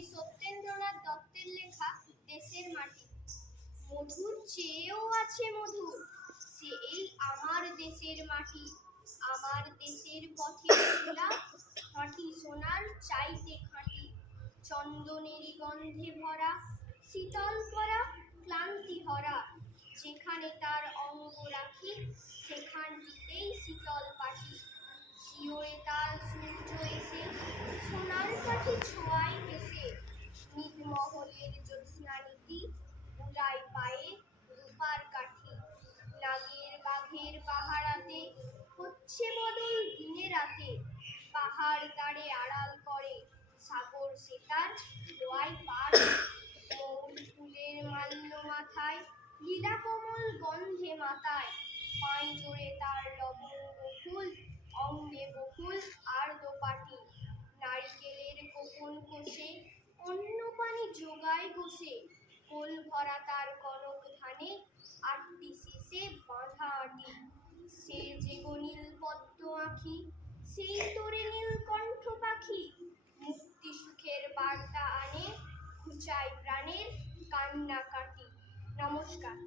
কবি সত্যেন্দ্রনাথ দত্তের লেখা দেশের মাটি। মধুর চেয়েও আছে মধুর, সে এই আমার দেশের মাটি। আমার দেশের পথে চলা খাঁটি সোনার চাইতে খাঁটি। চন্দনেরই গন্ধে ভরা, শীতল করা ক্লান্তি হরা। যেখানে তার অঙ্গ রাখি, সেখানটিতেই শীতল পাখি। শিওরে তার সূর্য এসে সোনার কাঠি ছোঁয়ায় ভেসে। নীলমহলের জ্যোৎস্নানীতি বুলায় পায়ে রূপার কাঠি। নাগের বাঘের পাহারাতে হচ্ছে বদল দিনে রাতে। পাহাড় তারে আড়াল করে, সাগর সেতার দোয়ায় পার। মৌল ফুলের মাল্য মাথায়, লীলা কোমল গন্ধে মাতায়। পাঁই জোড়ে তার লবঙ্গ ফুল, অঙ্গে বকুল আর দোপাটি। নারিকেলের কোপন কোষে অন্য পানি যোগায় বসে। কোল ভরা তার কনক ধানে, আটটি শীষে বাঁধা আঁটি। সে যে গো নীল পদ্ম আঁখি, সেই তোরে নীলকণ্ঠ পাখি। মুক্তি সুখের বার্তা আনে, ঘুচায় প্রাণের কান্নাকাটি। নমস্কার।